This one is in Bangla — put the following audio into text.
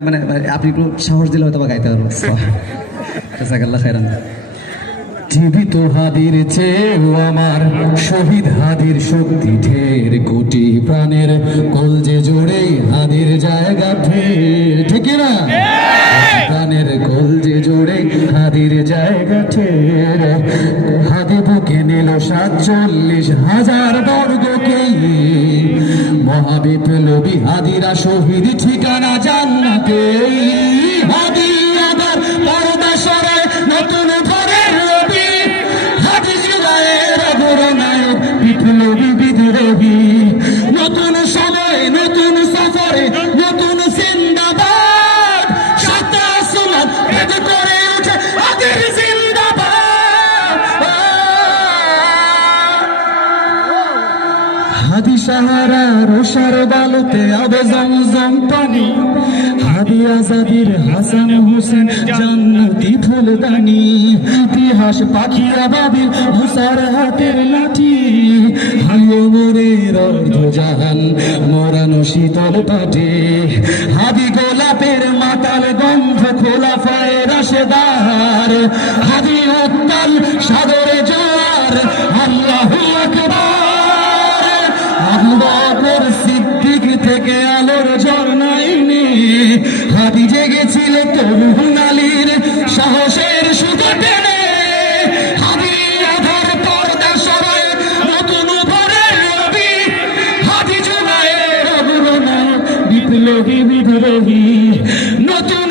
মানে মানে আপনি একটু সাহস দিলে হয়তো গাইতে পারব। জাজাকাল্লাহ খাইরান হাদির চেয়েও আমার শহীদ হাদির শক্তি ঢের কোটি প্রাণের কলজে জোড়ে হাদির জায়গা ঠিক না? প্রাণের কলজে জোড়ে হাদির জায়গা ঠের হাদি বুকে নিল সাতচল্লিশ হাজার বর্গ কিমি মহাবিপ্লবী হাদিরা শহীদ ঠিকানা জান্নাতে। হাদি সাহারা রোসার বালুতে আবে জমজম পানি। হাদি আজাদির হাসান হোসেন জান্নাতি ফুলদানি। ইতিহাস পাখি আবাবির মুসার হাতের লাঠি। হাইও মোরের অর্ধ জাহান মরানো শীতল পাটে হাদি গোলাপের মাতাল গন্ধ খোলা ফায় রাশেদার। হাদি থেকে আলোর নিয়ে হাতি জেগেছিল তরুণ আলীর সাহসের সুতো টেনে। হাতি আধার পর্দা সবাই নতুন হাতি বিপ্লবী নতুন